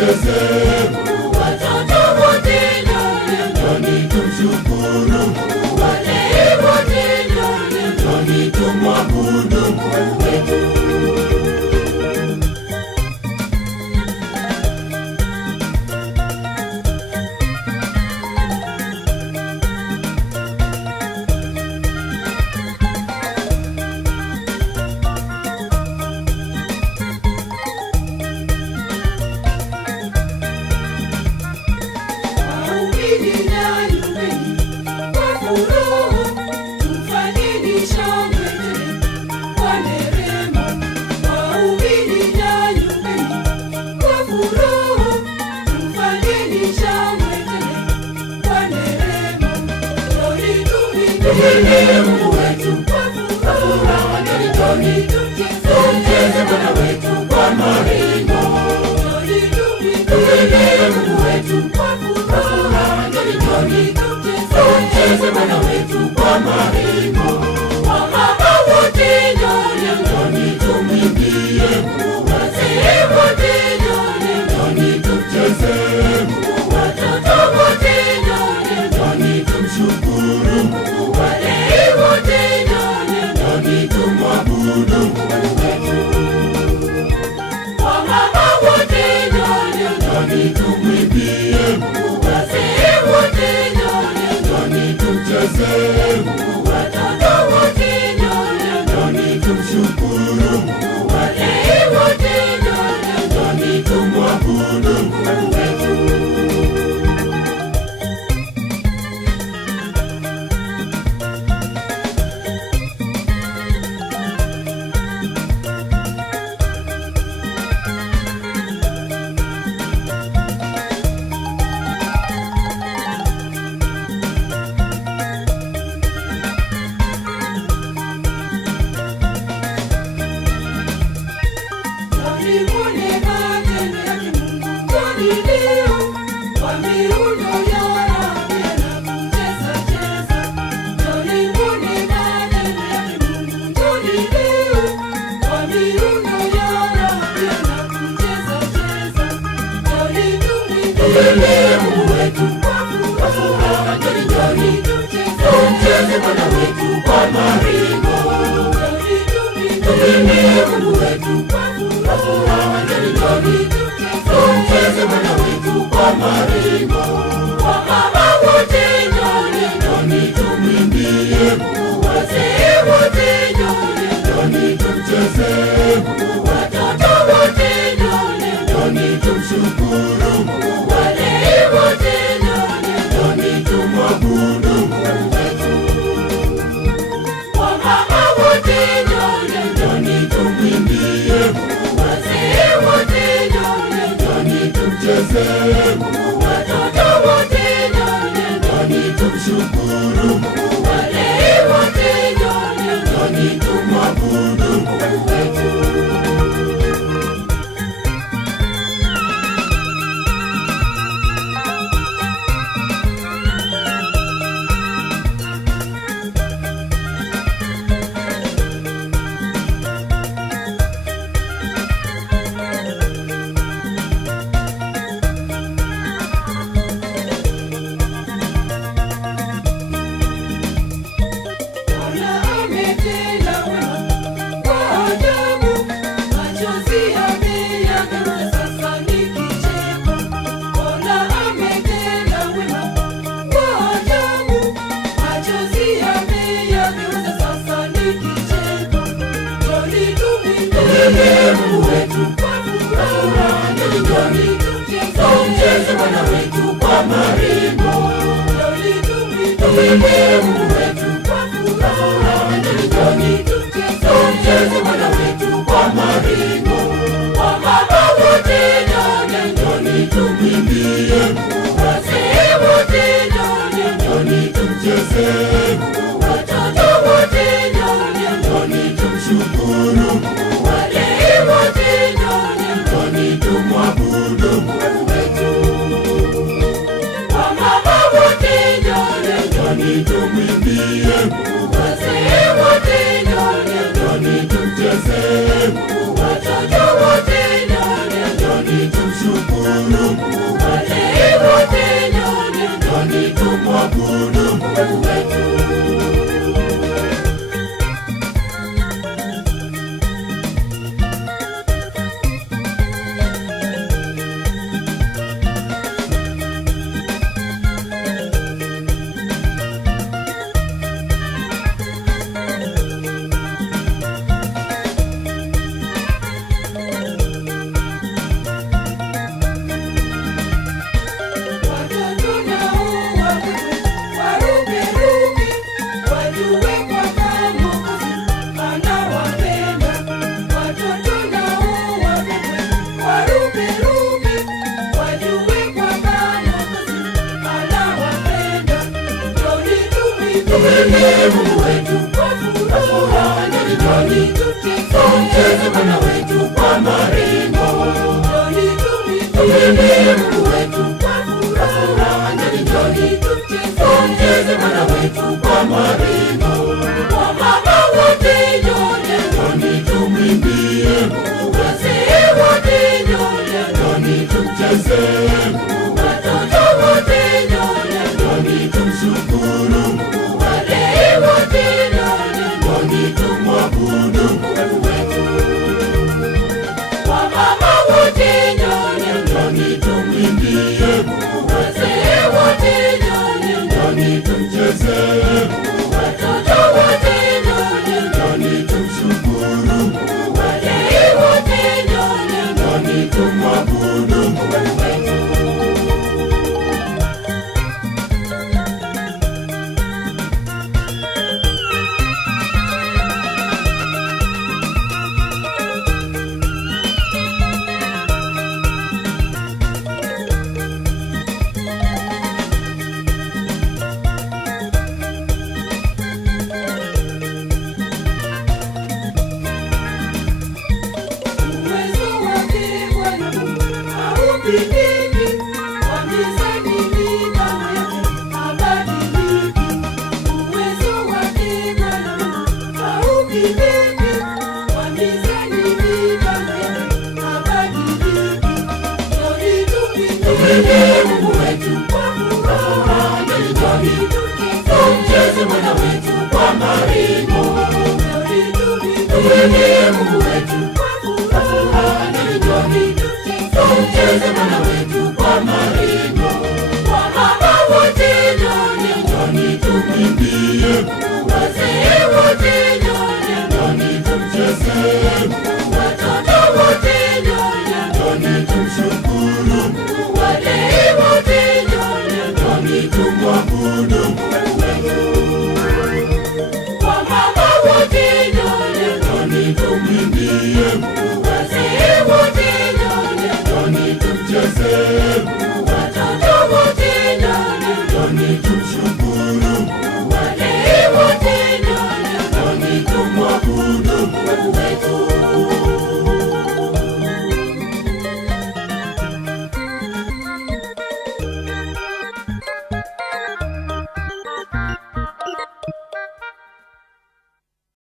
tumcheze Mungu, watoto wote njoni tumshukuru Mungu, walei wote njoni tumwabudu Mungu wetu. Tumwimbie Mungu wetu kwa furaha, njoni tumcheze Bwana wetu kwa maringo. Tumwimbie Mungu wetu kwa furaha, njoni tumcheze Bwana wetu kwa maringo. Wamama wote njoni tumwimbie Mungu, wazee wote njoni tumcheze Mungu, watoto wote njoni tumshukuru Mungu, walei wote njoni tumwabudu Mungu wetu. Wamama wote njoni tumwimbie Mungu, wazee wote njoni tumcheze Mungu, watoto wote njoni tumshukuru Mungu, walei wote njoni tumwabudu Mungu wetu. Tumwimbie Mungu wetu kwa furaha, njoni tumcheze Bwana wetu kwa maringo. Tumwimbie Mungu wetu kwa furaha, njoni tumcheze Bwana wetu kwa maringo. Wamama wote njoni tumwimbie Mungu, wazee wote njoni tumcheze Mungu, watoto wote njoni tumshukuru Mungu, walei wote njoni tumwabudu Mungu wetu. Wamama wote njoni tumwimbie Mungu, wazee wote njoni tumcheze Mungu, watoto wote njoni tumshukuru Mungu, walei wote njoni tumwabudu Mungu wetu. Tumwimbie Mungu wetu kwa furaha, njoni tumcheze Bwana wetu kwa maringo. Tumwimbie Mungu wetu kwa furaha, njoni tumcheze Bwana wetu kwa maringo. Wamama wote njoni tumwimbie Mungu, wazee wote njoni tumcheze Mungu, watoto wote njoni tumshukuru Mungu, walei wote njoni tumwabudu Mungu wetu. Wamama wote njoni tumwimbie tumshukuru Mungu. Wazee wote njoni tumwabudu Mungu wetu. Mungu wetu kwa furaha, njoni tumcheze Bwana wetu kwa maringo. Tumwimbie Mungu wetu kwa furaha, njoni tumcheze Bwana wetu kwa maringo. Wamama wote njoni tumwimbie Mungu. Wazee wote njoni tumcheze Mungu. Watoto wote njoni tumshukuru Mungu. Njoni tumwabudu Mungu wetu. Wamama wote njoni tumwimbie Mungu. Wazee wote njoni tumcheze Mungu. Watoto wote njoni tumshukuru Mungu. Wazee wote njoni tumwabudu Mungu wetu. Mungu wetu kwa furaha, njoni tumcheze Bwana wetu kwa maringo. Tumwimbie Mungu wetu kwa furaha, njoni tumcheze Bwana wetu kwa maringo. Wamama wote njoni tumwimbie Mungu. Wazee wote